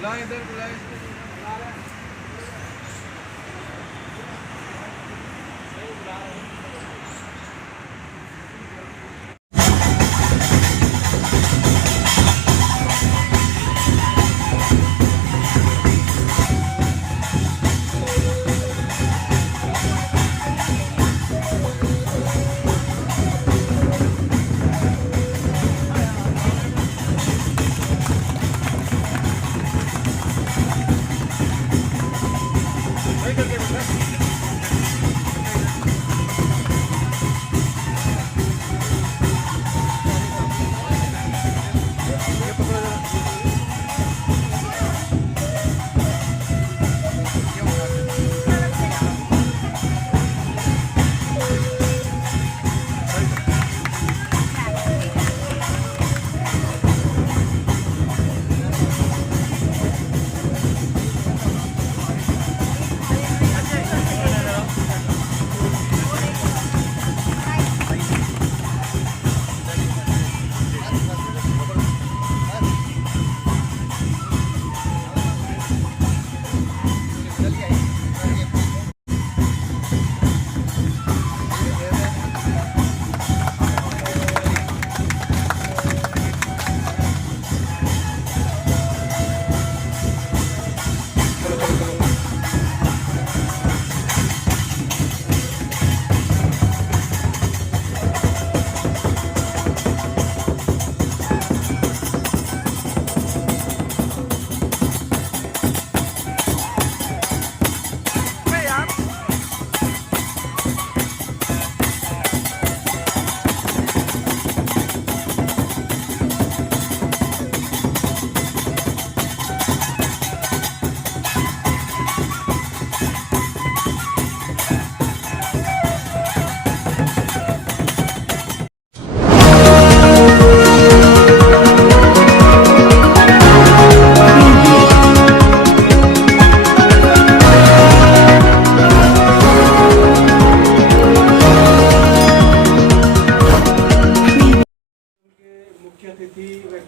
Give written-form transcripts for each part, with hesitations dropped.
बुलाए इधर बुलाए।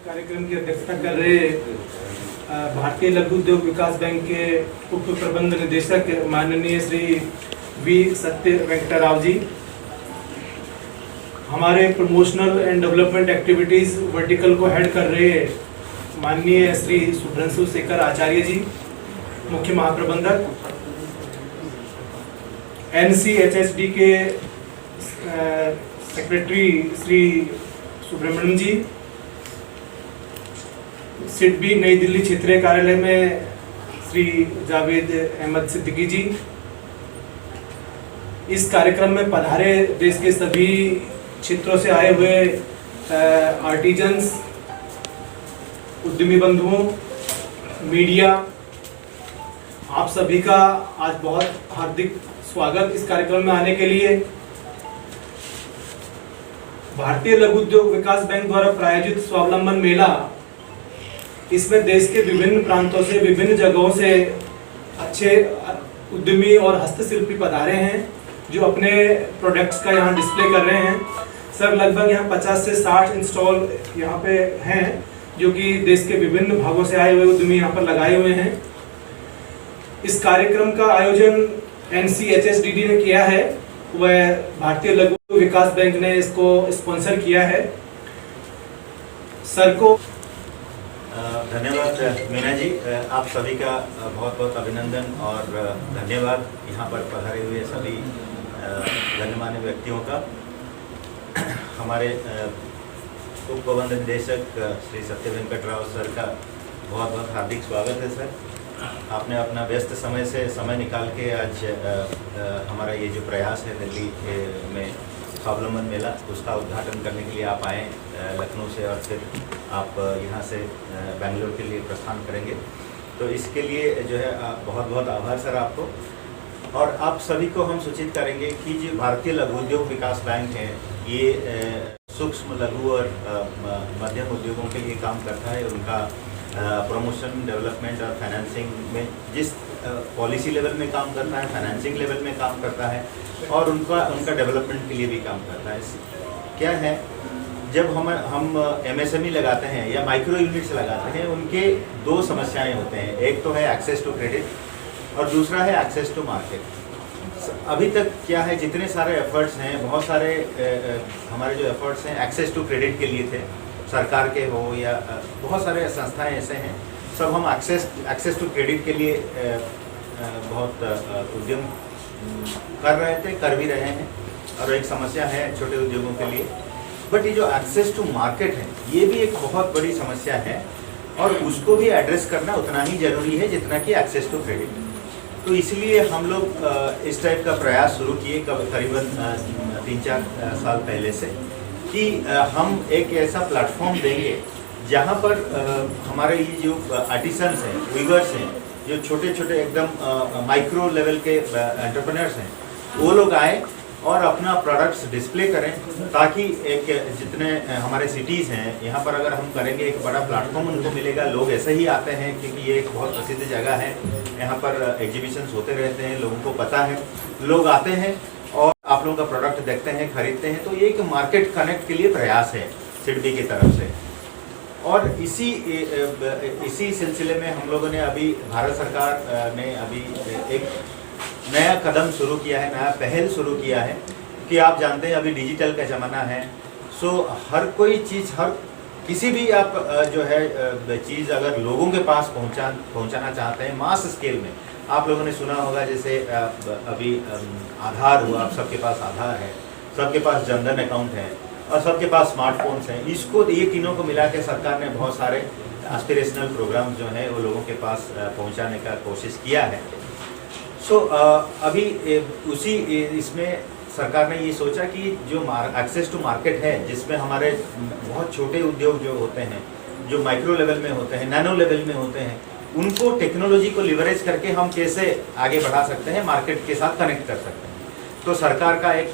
कार्यक्रम की अध्यक्षता कर रहे भारतीय लघु उद्योग विकास बैंक के उप प्रबंध निदेशक माननीय श्री वी सत्य वेंकटा राव जी, हमारे promotional and development activities vertical को हेड कर रहे माननीय श्री सुभ्रंशु शेखर आचार्य जी, मुख्य महाप्रबंधक, NCHSD के सेक्रेटरी श्री सुब्रमण्यम जी, सिडबी नई दिल्ली क्षेत्रीय कार्यालय में श्री जावेद अहमद सिद्दीकी जी, इस कार्यक्रम में पधारे देश के सभी क्षेत्रों से आए हुए आर्टिजन्स, उद्यमी बंधुओं, मीडिया, आप सभी का आज बहुत हार्दिक स्वागत इस कार्यक्रम में आने के लिए। भारतीय लघु उद्योग विकास बैंक द्वारा प्रायोजित स्वावलंबन मेला, इसमें देश के विभिन्न प्रांतों से, विभिन्न जगहों से अच्छे उद्यमी और हस्तशिल्पी पधारे हैं जो अपने प्रोडक्ट्स का यहाँ डिस्प्ले कर रहे हैं। सर, लगभग यहाँ 50 से 60 इंस्टॉल यहाँ पे हैं जो कि देश के विभिन्न भागों से आए हुए उद्यमी यहाँ पर लगाए हुए हैं। इस कार्यक्रम का आयोजन NCHSDD ने किया है, वह भारतीय लघु विकास बैंक ने इसको स्पॉन्सर किया है। सर को धन्यवाद मीना जी, आप सभी का बहुत बहुत अभिनंदन और धन्यवाद यहाँ पर पधारे हुए सभी गणमान्य व्यक्तियों का। हमारे उप प्रबंध निदेशक श्री सत्य वेंकट राव सर का बहुत बहुत हार्दिक स्वागत है। सर, आपने अपना व्यस्त समय से समय निकाल के आज हमारा ये जो प्रयास है दिल्ली में स्वावलंबन मेला, उसका उद्घाटन करने के लिए आप आए लखनऊ से और फिर आप यहाँ से बेंगलोर के लिए प्रस्थान करेंगे, तो इसके लिए जो है बहुत बहुत आभार सर आपको। और आप सभी को हम सूचित करेंगे कि जो भारतीय लघु उद्योग विकास बैंक है, ये सूक्ष्म लघु और मध्यम उद्योगों के लिए काम करता है। उनका प्रमोशन, डेवलपमेंट और फाइनेंसिंग में जिस पॉलिसी लेवल में काम करता है, फाइनेंसिंग लेवल में काम करता है और उनका डेवलपमेंट के लिए भी काम करता है। क्या है, जब हम MSME लगाते हैं या माइक्रो यूनिट्स लगाते हैं, उनके दो समस्याएं होते हैं। एक तो है एक्सेस टू क्रेडिट और दूसरा है एक्सेस टू मार्केट। अभी तक क्या है, जितने सारे एफर्ट्स हैं, बहुत सारे हमारे जो एफर्ट्स हैं एक्सेस टू क्रेडिट के लिए थे, सरकार के हो या बहुत सारे संस्थाएं ऐसे हैं, सब हम एक्सेस टू क्रेडिट के लिए बहुत उद्यम कर रहे थे, कर भी रहे हैं, और एक समस्या है छोटे उद्योगों के लिए। बट ये जो एक्सेस टू मार्केट है, ये भी एक बहुत बड़ी समस्या है, और उसको भी एड्रेस करना उतना ही जरूरी है जितना कि एक्सेस टू क्रेडिट। तो इसलिए हम लोग इस टाइप का प्रयास शुरू किए करीबन 3-4 साल पहले से, कि हम एक ऐसा प्लेटफॉर्म देंगे जहाँ पर हमारे ये जो आर्टिसंस हैं, वीवर्स हैं, जो छोटे छोटे एकदम माइक्रो लेवल के एंटरप्रेन्योर्स हैं, वो लोग आए और अपना प्रोडक्ट्स डिस्प्ले करें, ताकि एक जितने हमारे सिटीज़ हैं यहाँ पर अगर हम करेंगे एक बड़ा प्लेटफॉर्म उनको मिलेगा। लोग ऐसे ही आते हैं क्योंकि ये एक बहुत प्रसिद्ध जगह है, यहाँ पर एग्जीबिशंस होते रहते हैं, लोगों को पता है, लोग आते हैं और आप लोगों का प्रोडक्ट देखते हैं, खरीदते हैं। तो ये एक मार्केट कनेक्ट के लिए प्रयास है सिडबी की तरफ से। और इसी सिलसिले में हम लोगों ने अभी, भारत सरकार ने अभी एक नया कदम शुरू किया है, नया पहल शुरू किया है कि आप जानते हैं अभी डिजिटल का ज़माना है। सो हर कोई चीज़, हर किसी भी आप जो है चीज़ अगर लोगों के पास पहुंचाना चाहते हैं मास स्केल में, आप लोगों ने सुना होगा जैसे अभी आधार हुआ, आप सबके पास आधार है, सबके पास जनधन अकाउंट है और सबके पास स्मार्टफोन्स हैं। इसको, ये तीनों को मिला के सरकार ने बहुत सारे एस्पिरेशनल प्रोग्राम जो है वो लोगों के पास पहुंचाने का कोशिश किया है। सो अभी इसमें सरकार ने ये सोचा कि जो एक्सेस टू मार्केट है, जिसमें हमारे बहुत छोटे उद्योग जो होते हैं, जो माइक्रो लेवल में होते हैं, नैनो लेवल में होते हैं, उनको टेक्नोलॉजी को लिवरेज करके हम कैसे आगे बढ़ा सकते हैं, मार्केट के साथ कनेक्ट कर सकते हैं। तो सरकार का एक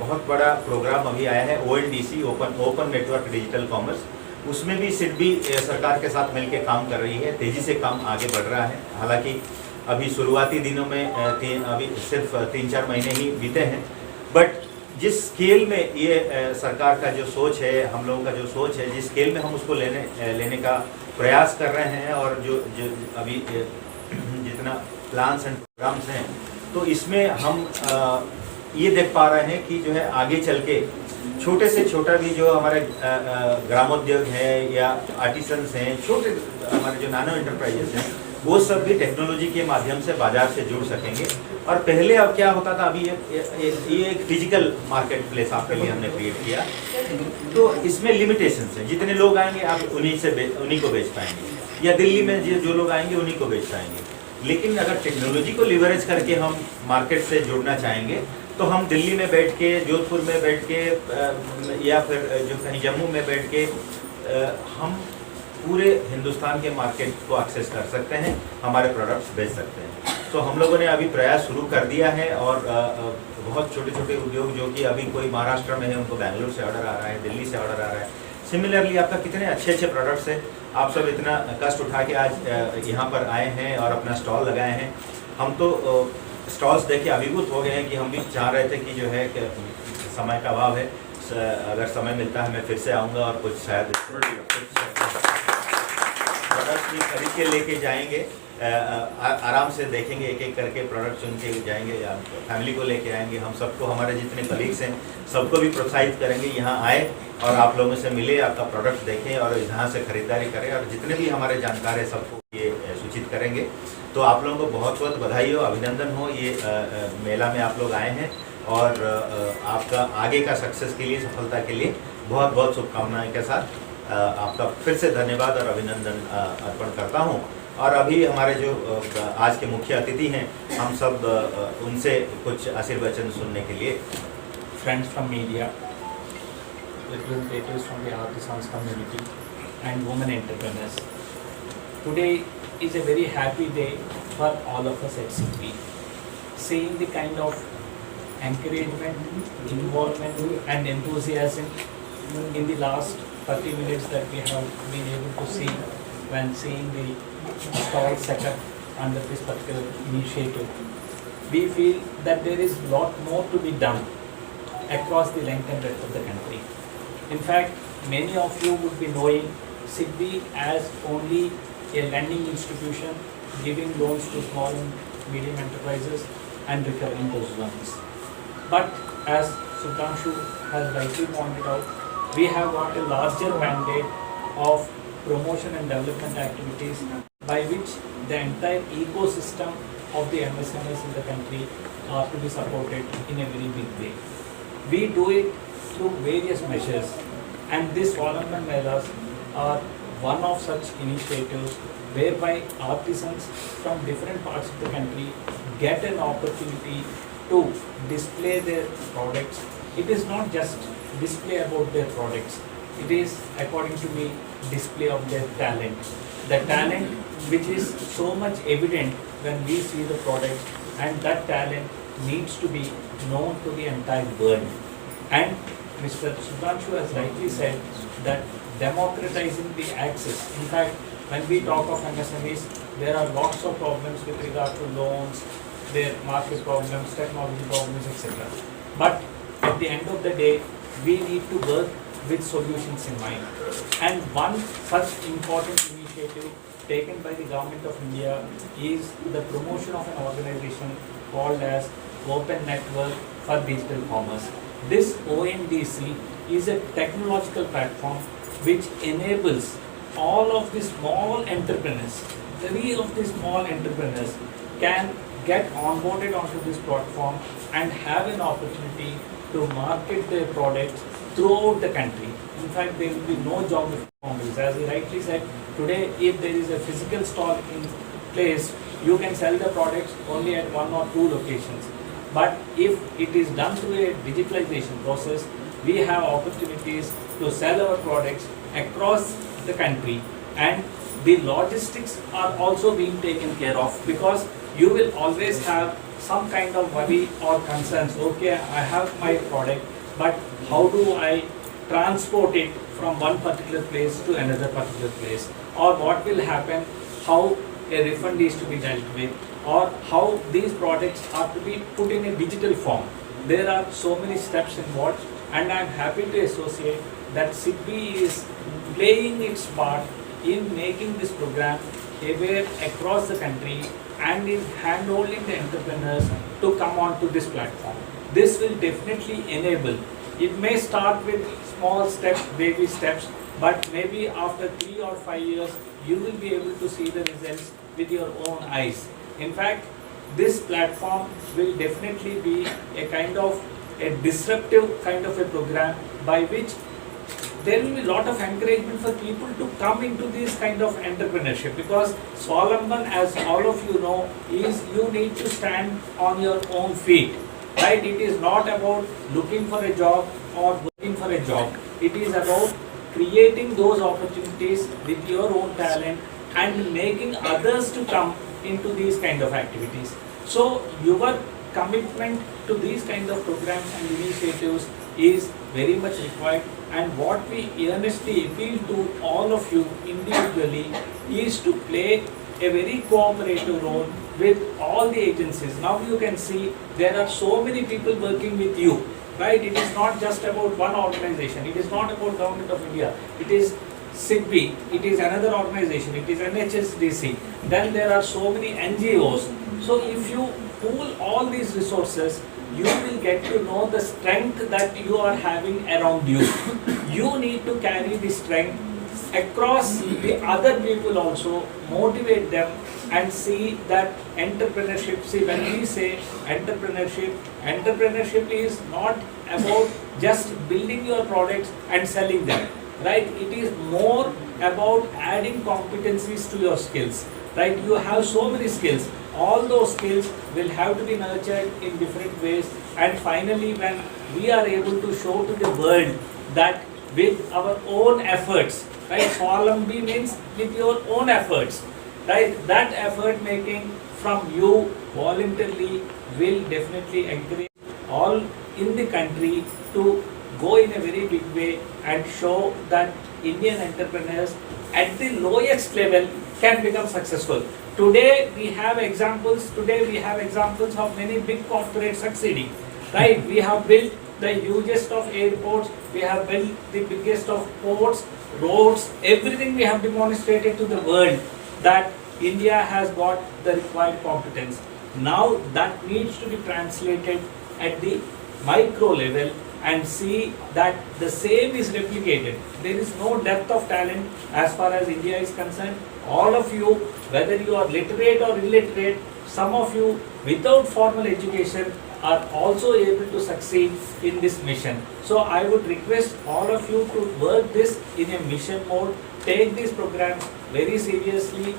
बहुत बड़ा प्रोग्राम अभी आया है, ONDC, open network digital commerce. उसमें भी सिडबी सरकार के साथ मिलकर काम कर रही है, तेज़ी से काम आगे बढ़ रहा है। हालांकि अभी शुरुआती दिनों में अभी सिर्फ 3-4 महीने ही बीते हैं, बट जिस स्केल में ये सरकार का जो सोच है, हम लोगों का जो सोच है, जिस स्केल में हम उसको लेने का प्रयास कर रहे हैं, और जो अभी जितना प्लान्स एंड प्रोग्राम्स हैं, तो इसमें हम ये देख पा रहे हैं कि जो है आगे चल के छोटे से छोटा भी जो हमारे ग्रामोद्योग है या आर्टिसंस हैं, छोटे हमारे जो नैनो एंटरप्राइजेस हैं, वो सब भी टेक्नोलॉजी के माध्यम से बाजार से जुड़ सकेंगे। और पहले अब क्या होता था, अभी ये एक फिजिकल मार्केट प्लेस आपके लिए हमने क्रिएट किया, तो इसमें लिमिटेशंस हैं। जितने लोग आएंगे आप उन्हीं को बेच पाएंगे, या दिल्ली में जो लोग आएंगे उन्हीं को बेच पाएंगे। लेकिन अगर टेक्नोलॉजी को लिवरेज करके हम मार्केट से जुड़ना चाहेंगे, तो हम दिल्ली में बैठ के, जोधपुर में बैठ के, या फिर जो कहीं जम्मू में बैठ के हम पूरे हिंदुस्तान के मार्केट को एक्सेस कर सकते हैं, हमारे प्रोडक्ट्स बेच सकते हैं। तो हम लोगों ने अभी प्रयास शुरू कर दिया है, और बहुत छोटे छोटे उद्योग जो कि अभी कोई महाराष्ट्र में है, उनको बेंगलुरु से ऑर्डर आ रहा है, दिल्ली से ऑर्डर आ रहा है। सिमिलरली आपका कितने अच्छे अच्छे प्रोडक्ट्स हैं, आप सब इतना कष्ट उठा के आज यहाँ पर आए हैं और अपना स्टॉल लगाए हैं। हम तो स्टॉल्स देख के अभिभूत हो गए हैं कि हम भी चाह रहे थे कि जो है कि समय का अभाव है, अगर समय मिलता है मैं फिर से आऊँगा और कुछ शायद प्रोडक्ट्स भी खरीद के लेके जाएंगे, आराम से देखेंगे, एक एक करके प्रोडक्ट चुन के जाएंगे, या फैमिली को लेके आएंगे। हम सबको, हमारे जितने कलीग्स हैं, सबको भी प्रोत्साहित करेंगे यहाँ आए और आप लोगों से मिले, आपका प्रोडक्ट देखें और यहाँ से खरीदारी करें, और जितने भी हमारे जानकार हैं सबको ये सूचित करेंगे। तो आप लोगों को बहुत बहुत बधाई हो, अभिनंदन हो, ये मेला में आप लोग आए हैं, और आपका आगे का सक्सेस के लिए, सफलता के लिए बहुत बहुत शुभकामनाएं के साथ आपका फिर से धन्यवाद और अभिनंदन अर्पण करता हूं। और अभी हमारे जो आज के मुख्य अतिथि हैं, हम सब उनसे कुछ आशीर्वचन सुनने के लिए। Friends from media, representatives from the artisans community and women entrepreneurs. Today is a very happy day for all of us at SIDBI. Seeing the kind of encouragement, involvement and enthusiasm in the last 30 minutes that we have been able to see when seeing the stall set up under this particular initiative, we feel that there is lot more to be done across the length and breadth of the country. In fact, many of you would be knowing SIDBI as only a lending institution giving loans to small and medium enterprises and recovering those loans. But as Sudhanshu has rightly pointed out, we have got a larger mandate of promotion and development activities by which the entire ecosystem of the MSMEs in the country are to be supported in a very big way. We do it through various measures, and these Swalamban Melas are one of such initiatives whereby artisans from different parts of the country get an opportunity to display their products. It is not just display about their products, it is, according to me, display of their talent. The talent which is so much evident when we see the products, and that talent needs to be known to the entire world. And Mr. Sudhanshu has rightly said that democratizing the access. In fact, when we talk of MSMEs, there are lots of problems with regard to loans, their market problems, technology problems, etc. But at the end of the day, we need to work with solutions in mind. And one such important initiative taken by the Government of India is the promotion of an organization called as Open Network for Digital Commerce. This ONDC is a technological platform which enables all of the small entrepreneurs, can get onboarded onto this platform and have an opportunity to market their products throughout the country. In fact, there will be no geographic boundaries. As he rightly said, today if there is a physical stall in place, you can sell the products only at one or two locations. But if it is done through a digitalization process, we have opportunities to sell our products across the country, and the logistics are also being taken care of, because you will always have some kind of worry or concerns. Okay, I have my product, but how do I transport it from one particular place to another particular place? Or what will happen, how a refund is to be dealt with, or how these products are to be put in a digital form. There are so many steps involved, and I am happy to associate that SIDBI is playing its part in making this program aware across the country and in handholding the entrepreneurs to come onto this platform. This will definitely enable. It may start with small steps, baby steps, but maybe after 3 or 5 years, you will be able to see the results with your own eyes. In fact, this platform will definitely be a kind of a disruptive kind of a program by which there will be a lot of encouragement for people to come into this kind of entrepreneurship, because Swalamban, as all of you know, is you need to stand on your own feet, right? It is not about looking for a job or working for a job. It is about creating those opportunities with your own talent and making others to come into these kind of activities. So your commitment to these kind of programs and initiatives is very much required, and what we earnestly appeal to all of you individually is to play a very cooperative role with all the agencies. Now you can see there are so many people working with you, right? It is not just about one organization. It is not about Government of India. It is SIDBI, it is another organization, it is NHSDC. Then there are so many NGOs. So if you pool all these resources, you will get to know the strength that you are having around you. You need to carry the strength across the other people also, motivate them and see that entrepreneurship. See, when we say entrepreneurship is not about just building your products and selling them, right? It is more about adding competencies to your skills, right? You have so many skills. All those skills will have to be nurtured in different ways, and finally when we are able to show to the world that with our own efforts, right? Swalambi means with your own efforts, right? That effort making from you voluntarily will definitely encourage all in the country to go in a very big way and show that Indian entrepreneurs at the lowest level can become successful. Today we have examples of many big corporates succeeding, right? We have built the hugest of airports, we have built the biggest of ports, roads, everything we have demonstrated to the world that India has got the required competence. Now that needs to be translated at the micro level and see that the same is replicated. There is no depth of talent as far as India is concerned. All of you, whether you are literate or illiterate, some of you without formal education are also able to succeed in this mission. So I would request all of you to work this in a mission mode, take these programs very seriously,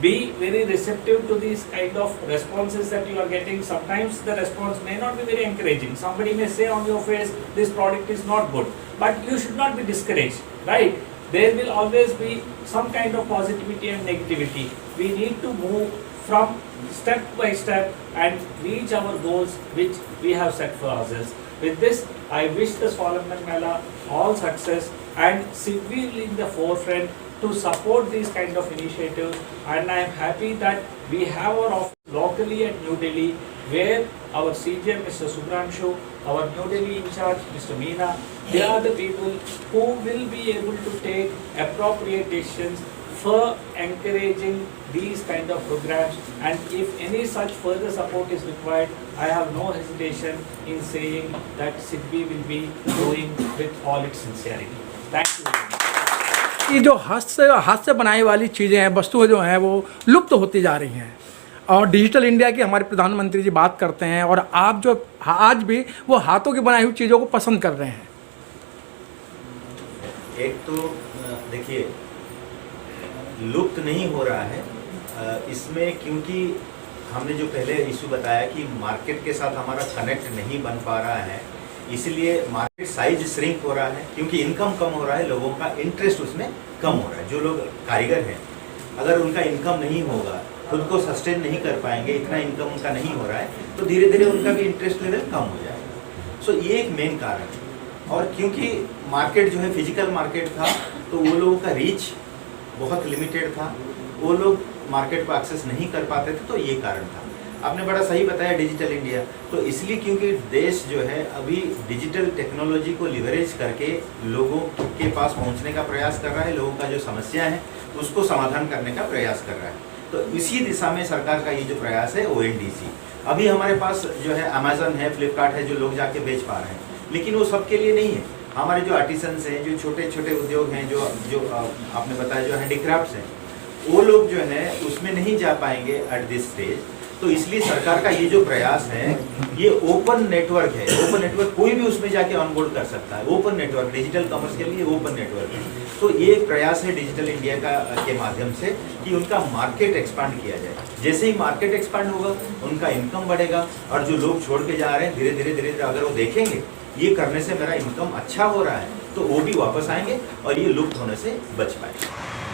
be very receptive to these kind of responses that you are getting. Sometimes the response may not be very encouraging. Somebody may say on your face, this product is not good, but you should not be discouraged, right? There will always be some kind of positivity and negativity. We need to move from step by step and reach our goals which we have set for ourselves. With this, I wish the Swavalamban Mela all success and severely in the forefront to support these kind of initiatives, and I am happy that we have our office locally at New Delhi where our CGM Mr. Subhranshu, our New Delhi in charge Mr. Meena, they are the people who will be able to take appropriate decisions for encouraging these kind of programs, and if any such further support is required, I have no hesitation in saying that SIDBI will be doing with all its sincerity. Thank you very much. ये जो हाथ से बनाई वाली चीज़ें हैं, वस्तुएं जो हैं वो लुप्त होती जा रही हैं, और डिजिटल इंडिया की हमारे प्रधानमंत्री जी बात करते हैं, और आप जो आज भी वो हाथों की बनाई हुई चीज़ों को पसंद कर रहे हैं। एक तो देखिए, लुप्त नहीं हो रहा है इसमें, क्योंकि हमने जो पहले इशू बताया कि मार्केट के साथ हमारा कनेक्ट नहीं बन पा रहा है, इसलिए मार्केट साइज श्रिंक हो रहा है, क्योंकि इनकम कम हो रहा है, लोगों का इंटरेस्ट उसमें कम हो रहा है। जो लोग कारीगर हैं, अगर उनका इनकम नहीं होगा, खुद को सस्टेन नहीं कर पाएंगे, इतना इनकम उनका नहीं हो रहा है, तो धीरे धीरे उनका भी इंटरेस्ट लेवल कम हो जाएगा। सो ये एक मेन कारण है। और क्योंकि मार्केट जो है फिजिकल मार्केट था, तो वो लोगों का रीच बहुत लिमिटेड था, वो लोग मार्केट को एक्सेस नहीं कर पाते थे, तो ये कारण था। आपने बड़ा सही बताया डिजिटल इंडिया, तो इसलिए क्योंकि देश जो है अभी डिजिटल टेक्नोलॉजी को लिवरेज करके लोगों के पास पहुंचने का प्रयास कर रहा है, लोगों का जो समस्या है उसको समाधान करने का प्रयास कर रहा है। तो इसी दिशा में सरकार का ये जो प्रयास है ONDC, अभी हमारे पास जो है अमेजन है, फ्लिपकार्ट है, जो लोग जाके बेच पा रहे हैं, लेकिन वो सबके लिए नहीं है। हमारे जो आर्टिसंस हैं, जो छोटे छोटे उद्योग हैं, जो आपने बताया जो हैंडीक्राफ्ट्स हैं, वो लोग जो है उसमें नहीं जा पाएंगे एट दिस स्टेज। तो इसलिए सरकार का ये जो प्रयास है, ये ओपन नेटवर्क है। ओपन नेटवर्क कोई भी उसमें जाके ऑनबोर्ड कर सकता है। ओपन नेटवर्क डिजिटल कॉमर्स के लिए ओपन नेटवर्क है। तो ये एक प्रयास है डिजिटल इंडिया के माध्यम से कि उनका मार्केट एक्सपांड किया जाए। जैसे ही मार्केट एक्सपांड होगा, उनका इनकम बढ़ेगा, और जो लोग छोड़ के जा रहे हैं धीरे धीरे अगर वो देखेंगे ये करने से मेरा इनकम अच्छा हो रहा है, तो वो भी वापस आएंगे और ये लुप्त होने से बच पाएंगे।